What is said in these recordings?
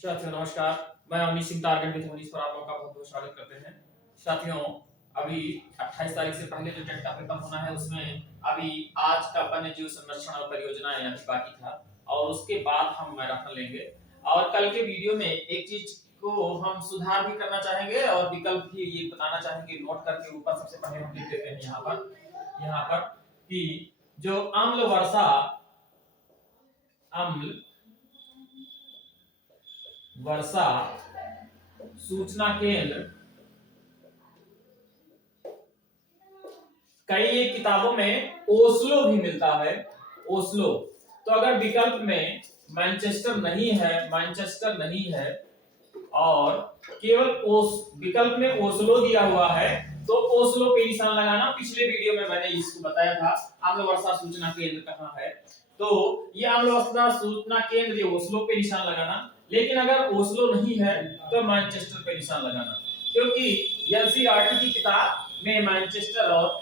साथियों नमस्कार। मैं अवनीश सिंह टारगेट विथ मनीष पर आप लोगों का बहुत बहुत स्वागत करते हैं। साथियों, अभी 28 तारीख से पहले जो टेट का पेपर होना है उसमें अभी आज का वन्य जीव संरक्षण और परियोजनाएं अभी बाकी था और उसके बाद हम मैराथन लेंगे। और कल के वीडियो में एक चीज को हम सुधार भी करना चाहेंगे और विकल्प भी ये बताना चाहेंगे, नोट करके ऊपर सबसे पहले हम लिख देते हैं यहाँ पर कि जो अम्ल वर्षा सूचना केंद्र कई एक किताबों में ओस्लो भी मिलता है। ओस्लो, तो अगर विकल्प में मैनचेस्टर नहीं है और केवल विकल्प में ओस्लो दिया हुआ है तो ओस्लो पे निशान लगाना। पिछले वीडियो में मैंने इसको बताया था आम्ल वर्षा सूचना केंद्र कहाँ है, तो ये आम्ल वर्षा सूचना केंद्र ये ओस्लो पे निशान लगाना। लेकिन अगर ओस्लो नहीं है तो मैनचेस्टर पे निशान लगाना, क्योंकि एनसीईआरटी की किताब में मैनचेस्टर और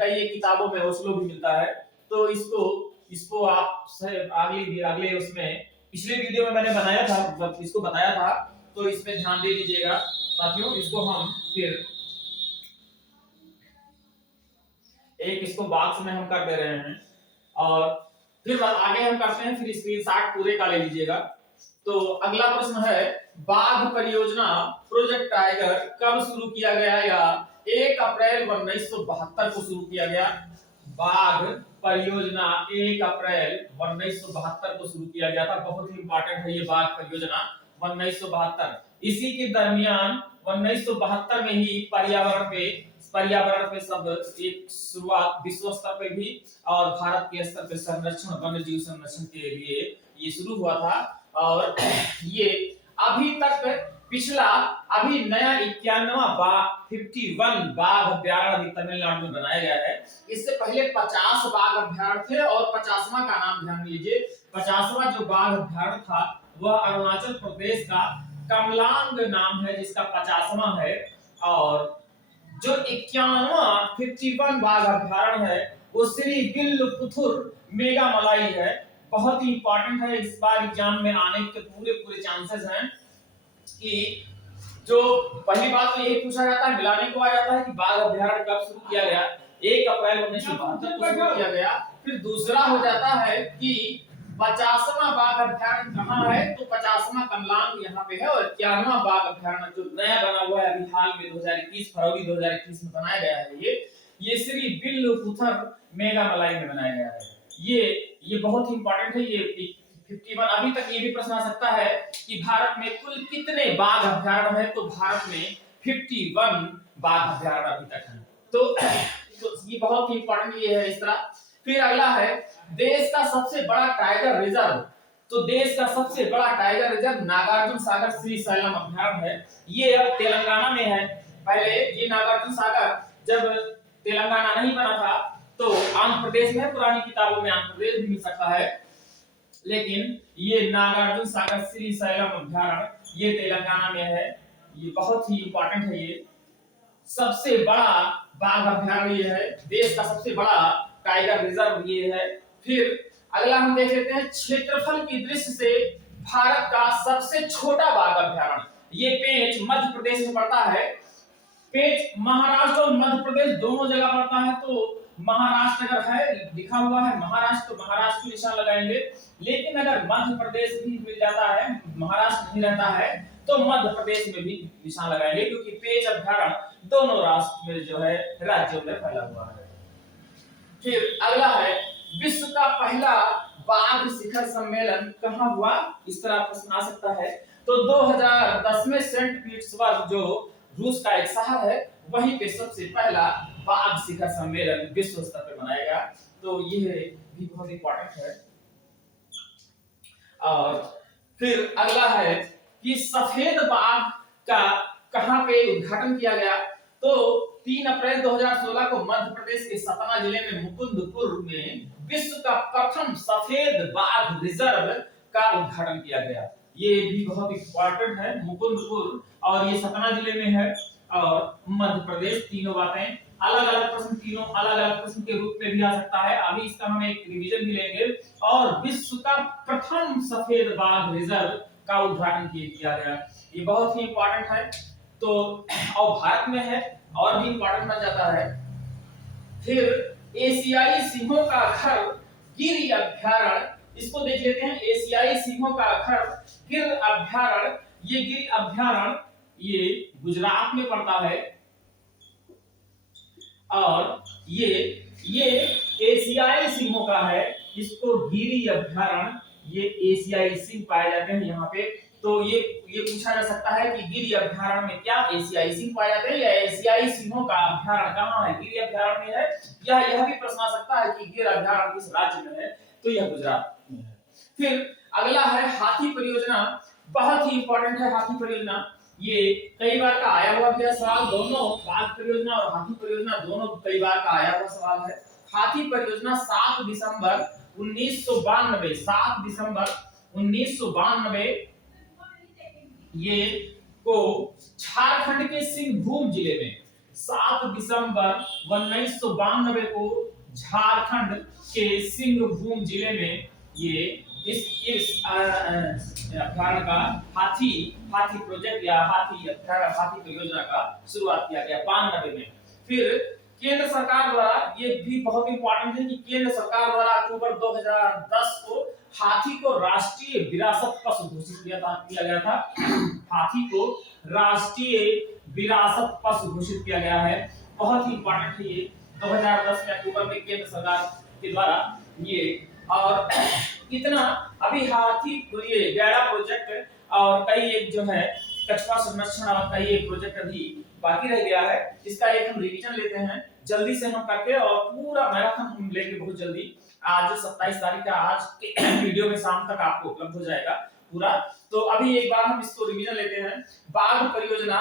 कई किताबों में ओस्लो भी मिलता है। तो इसको आप अगले उसमें पिछले वीडियो में मैंने इसको बताया था, तो इसमें ध्यान दे दीजिएगा साथियों। इसको हम फिर इसको बॉक्स में हम कर दे रहे हैं और फिर आगे हम करते हैं, फिर स्क्रीनशॉट पूरे का ले लीजिएगा। तो अगला प्रश्न है, बाघ परियोजना प्रोजेक्ट टाइगर कब शुरू किया गया या 1 अप्रैल 1972 को शुरू किया गया। बाघ परियोजना 1 अप्रैल 1972 को शुरू किया गया था। बहुत ही इंपॉर्टेंट है ये बाघ परियोजना 1972। इसी के दरमियान 1972 में ही पर्यावरण पे सब एक शुरुआत विश्व स्तर पे भी और भारत के स्तर पे संरक्षण वन्य जीव संरक्षण के लिए ये शुरू हुआ था। और ये अभी तक अभी नया 51 बाघ अभ्यारण्य अभी तमिलनाडु में बनाया गया है। इससे पहले 50 बाघ अभ्यारण्य थे और 50वां का नाम ध्यान लीजिए। 50वां जो बाघ अभ्यारण्य था वह अरुणाचल प्रदेश का कमलांग नाम है, जिसका 50वां है। और जो 51 बाघ अभ्यारण्य है वो श्री विल्लुपुथुर मेघामलाई है। बहुत ही इंपॉर्टेंट है, इस बार एग्जाम में आने के पूरे चांसेस हैं कि जो पहली बात तो यही पूछा जाता है, मिलाने को आ जाता है कि बाघ अभ्यारण्य कब शुरू किया गया। 1 अप्रैल 1972 को शुरू किया गया। फिर दूसरा हो जाता है कि 50वां बाघ अभ्यारण्य कहाँ है, तो 50वां कमलांग यहाँ पे है। और 51वां बाघ अभ्यारण्य जो नया बना हुआ है अभी हाल में फरवरी 2021 में बनाया गया है, ये श्री विल्लुपुथुर मेघामलाई में बनाया गया है। ये बहुत ही इंपॉर्टेंट है। ये 51 अभी तक ये भी प्रश्न आ सकता है कि भारत में कुल कितने बाघ अभ्यारण्य है, तो भारत में 51 बाघ अभ्यारण्य अभी तक है। तो ये बहुत ही इंपॉर्टेंट ये है इस तरह। फिर अगला है, देश का सबसे बड़ा टाइगर रिजर्व। तो देश का सबसे बड़ा टाइगर रिजर्व नागार्जुन सागर श्रीशैलम अभ्यारण्य है। ये अब तेलंगाना में है। पहले ये नागार्जुन सागर जब तेलंगाना नहीं बना था तो आंध्र प्रदेश में, पुरानी किताबों में आंध्र प्रदेश भी मिल सकता है, लेकिन ये नागार्जुन सागर श्रीशैलम अभ्यारण्य ये तेलंगाना में है। ये बहुत ही इंपॉर्टेंट है। ये सबसे बड़ा बाघ अभ्यारण्य ये है, देश का सबसे बड़ा टाइगर रिजर्व ये है। फिर अगला हम देख लेते हैं, क्षेत्रफल की दृष्टि से भारत का सबसे छोटा बाघ अभ्यारण्य। ये पेंच मध्य प्रदेश में पड़ता है। पेंच महाराष्ट्र और मध्य प्रदेश दोनों जगह पड़ता है। तो महाराष्ट्र अगर है लिखा हुआ है महाराष्ट्र तो महाराष्ट्र को निशान लगाएंगे। लेकिन अगर मध्य प्रदेश भी मिल जाता है, महाराष्ट्र नहीं रहता है, तो मध्य प्रदेश में भी निशान लगाएंगे, क्योंकि पेंच अभ्यारण्य दोनों राष्ट्र में जो है राज्यों में फैला हुआ है। फिर अगला है, विश्व का पहला बाघ शिखर सम्मेलन कहाँ हुआ, इस तरह प्रश्न आ सकता है। तो 2010 में सेंट पीटर्सबर्ग जो रूस का एक शहर है वहीं पे सबसे पहला बाघ शिखर सम्मेलन विश्व स्तर पर मनाया गया। तो ये भी बहुत इंपॉर्टेंट है। और फिर अगला है कि सफेद बाघ का कहां पे उद्घाटन किया गया। तो 3 अप्रैल 2016 को मध्य प्रदेश के सतना जिले में मुकुंदपुर में विश्व का प्रथम सफेद बाघ रिजर्व का उद्घाटन किया गया। ये भी बहुत इंपॉर्टेंट है, मुकुंदपुर और ये सतना जिले में है और मध्य प्रदेश। तीनों बातें अलग अलग प्रश्न के रूप में भी आ सकता है। अभी इसका हम एक रिवीजन भी लेंगे। और विश्व का प्रथम सफेद बाघ रिजर्व का उद्घाटन किया गया। ये बहुत ही इंपॉर्टेंट है। तो और भारत में है और भी इंपॉर्टेंट बन जाता है। फिर एशियाई सिंहों का घर गिर अभ्यारण्य, इसको देख लेते हैं। एशियाई सिंहों का घर गिर अभ्यारण्य, ये गिर अभ्यारण्य ये गुजरात में पड़ता है। और ये एशियाई सिंहों का है, इसको गिरी अभ्यारण्य, ये एशियाई सिंह पाए जाते हैं यहाँ पे। तो ये पूछा जा सकता है कि गिरी अभ्यारण्य में क्या एशियाई सिंह पाए जाते हैं या एशियाई सिंहों का अभ्यारण्य कहाँ है, गिरी अभ्यारण्य में है। यह भी प्रश्न आ सकता है कि गिर अभ्यारण्य किस राज्य में है, तो यह गुजरात में है। फिर अगला है हाथी परियोजना, बहुत ही इंपॉर्टेंट है हाथी परियोजना। ये कई बार का आया हुआ भी सवाल, दोनों बाघ परियोजना और हाथी परियोजना दोनों कई बार का आया हुआ सवाल है। हाथी परियोजना 7 दिसंबर 1992, 7 दिसंबर 1992 ये को झारखंड के सिंहभूम जिले में, 7 दिसंबर 1992 को झारखंड के सिंहभूम जिले में ये इस अभ्यारण्य का हाथी प्रोजेक्ट या हाथी परियोजना का शुरुआत किया गया 92 में। फिर केंद्र सरकार द्वारा, ये भी बहुत इंपॉर्टेंट है कि केंद्र सरकार द्वारा अक्टूबर 2010 को हाथी को राष्ट्रीय विरासत पशु घोषित किया गया था। हाथी को राष्ट्रीय विरासत पशु घोषित किया गया है, बहुत ही इंपॉर्टेंट है ये। 2010 में अक्टूबर में केंद्र सरकार के द्वारा ये। और इतना अभी हाथी ये गैड़ा प्रोजेक्ट और कई एक जो है कछुआ संरक्षण और कई एक प्रोजेक्ट अभी बाकी रह गया है। इसका एक हम रिवीजन लेते हैं जल्दी से हम करके, और पूरा मैराथन हम लेंगे बहुत जल्दी। आज 27 तारीख का आज के वीडियो में शाम तक आपको उपलब्ध हो जाएगा पूरा। तो अभी एक बार हम इसको रिवीजन लेते हैं। बाघ परियोजना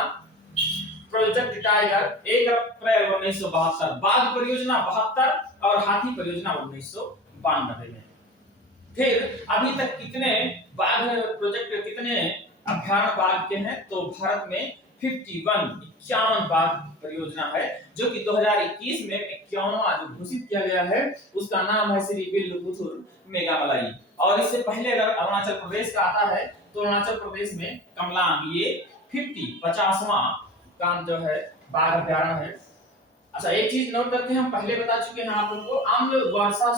प्रोजेक्ट टाइगर 1 अप्रैल 1972, बाघ परियोजना 72 और हाथी परियोजना 1992 में। फिर अभी तक कितने बाघ प्रोजेक्ट, कितने अभ्यारण्य बाघ के हैं, तो भारत में 51 बाघ परियोजना है, जो कि 2021 में 51वां जो घोषित किया गया है उसका नाम है श्री बिल्लुपुथुर मेघामलाई। और इससे पहले अगर अरुणाचल प्रदेश का आता है तो अरुणाचल प्रदेश में कमलांग, ये 50वां काम जो है बाघ अभ्यारण्य है। अच्छा एक चीज नोट करते हैं, हम पहले बता चुके हैं आप लोगों को, आम्ल वर्षा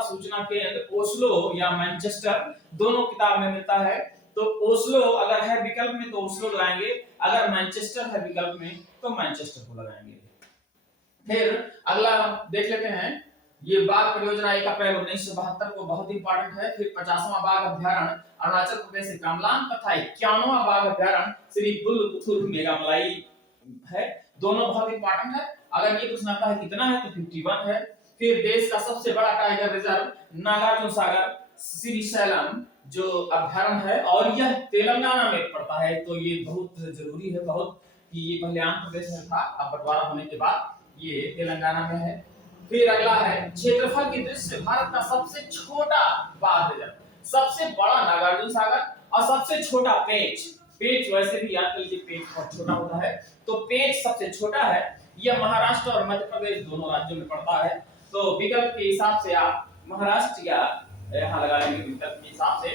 सूचना केंद्र ओस्लो या मैनचेस्टर दोनों किताब में मिलता है। तो ओस्लो अगर है विकल्प में तो ओस्लो लगाएंगे, अगर मैनचेस्टर है विकल्प में तो मैनचेस्टर को लगाएंगे। फिर अगला देख लेते हैं, ये बाघ परियोजना 1 अप्रैल 1972 को, बहुत इंपॉर्टेंट है। फिर 50वां बाघ अभ्यारण्य अरुणाचल प्रदेश से कामलांग तथा 51वां बाघ अभ्यारण्य श्री बिल्लुपुथुर मेघामलाई है, दोनों बहुत इंपॉर्टेंट है। अगर ये प्रश्न आता है कितना है तो 51 है। फिर देश का सबसे बड़ा टाइगर रिजर्व नागार्जुन सागर श्रीशैलम जो अभ्यारण्य है, और यह तेलंगाना में पड़ता है। तो ये बहुत जरूरी है बहुत कि ये पहले आंध्र प्रदेश में था, अब बंटवारा होने के बाद ये तेलंगाना में है। फिर अगला है क्षेत्रफल की दृष्टि से भारत का सबसे छोटा बाघ रिजर्व, सबसे बड़ा नागार्जुन सागर और सबसे छोटा पेंच। वैसे भी याद कीजिए पेंच बहुत छोटा होता है, तो पेंच सबसे छोटा है। यह महाराष्ट्र और मध्य प्रदेश दोनों राज्यों में पड़ता है। तो विकल्प के हिसाब से आप महाराष्ट्र या यहाँ लगा लेंगे विकल्प के हिसाब से।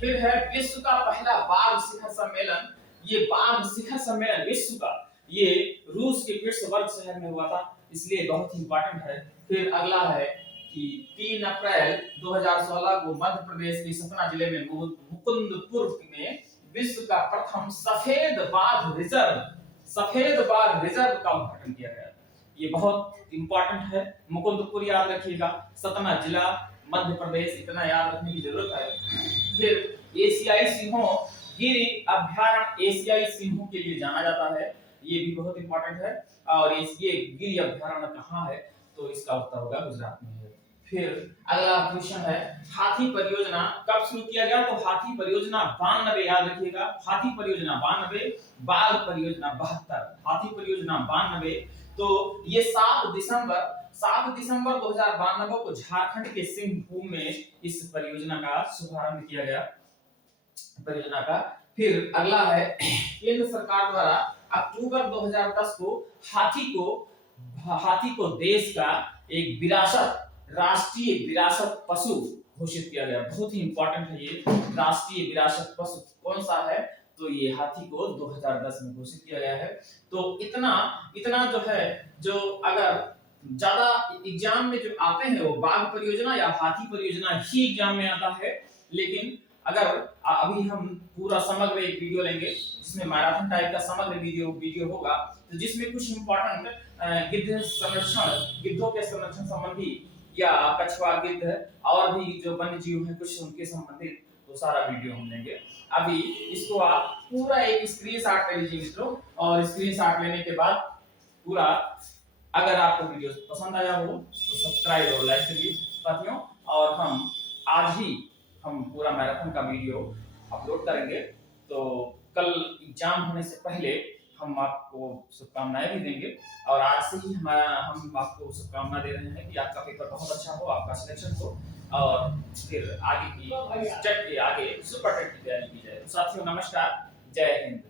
फिर है विश्व का पहला बाघ शिखर सम्मेलन, ये बाघ शिखर सम्मेलन विश्व का ये रूस के पीट्सबर्ग शहर में हुआ था, इसलिए बहुत ही इंपॉर्टेंट है। फिर अगला है कि 3 अप्रैल 2016 को मध्य प्रदेश के सतना जिले में मुकुंदपुर में विश्व का प्रथम सफेद बाघ रिजर्व का उद्घाटन किया गया। ये बहुत इंपॉर्टेंट है, मुकुंदपुर याद रखिएगा, सतना जिला मध्य प्रदेश, इतना याद रखने की जरूरत है। फिर एशियाई सिंहों गिर अभ्यारण्य एशियाई सिंहों के लिए जाना जाता है, ये भी बहुत इंपॉर्टेंट है। और ये गिर अभ्यारण्य कहाँ है, तो इसका उत्तर होगा गुजरात में है। फिर अगला क्वेश्चन है हाथी परियोजना कब शुरू किया गया, तो हाथी परियोजना 92 याद रखिएगा, हाथी परियोजना 92, बाघ परियोजना 72, हाथी परियोजना 92। तो ये 7 दिसंबर 2092 को झारखंड के सिंहभूम में इस परियोजना का शुभारंभ किया गया परियोजना का। फिर अगला है केंद्र सरकार द्वारा अक्टूबर 2010 को हाथी को देश का एक विरासत राष्ट्रीय विरासत पशु घोषित किया गया। बहुत ही इंपॉर्टेंट है ये। राष्ट्रीय विरासत पशु कौन सा है? तो ये हाथी को 2010 में घोषित किया गया है। तो इतना इतना जो है, जो अगर ज्यादा एग्जाम में जो आते हैं वो बाघ परियोजना या हाथी परियोजना ही एग्जाम में आता है। लेकिन अगर अभी हम पूरा समग्र एक वीडियो लेंगे जिसमें मैराथन टाइप का समग्र वीडियो होगा, तो जिसमें कुछ इंपॉर्टेंट गिद्ध संरक्षण, गिद्धों के संरक्षण संबंधी या कछुआ, गिद्ध और भी जो वन्य जीव हैं कुछ उनके संबंधित तो सारा वीडियो हम लेंगे। अभी इसको आप पूरा एक स्क्रीनशॉट ले लीजिए मित्रों, और स्क्रीनशॉट लेने के बाद पूरा, अगर आपको वीडियो पसंद आया हो तो सब्सक्राइब और लाइक करिए साथियों। और हम आज ही हम पूरा मैराथन का वीडियो अपलोड करेंगे, तो कल एग्जाम होने से पहले हम आपको शुभकामनाएं भी देंगे। और आज से ही हम आपको शुभकामना दे रहे हैं कि आपका पेपर बहुत अच्छा हो, आपका सिलेक्शन हो, और फिर आगे की टेट के आगे सुपर टेट की तैयारी की जाए। साथियों नमस्कार, जय हिंद।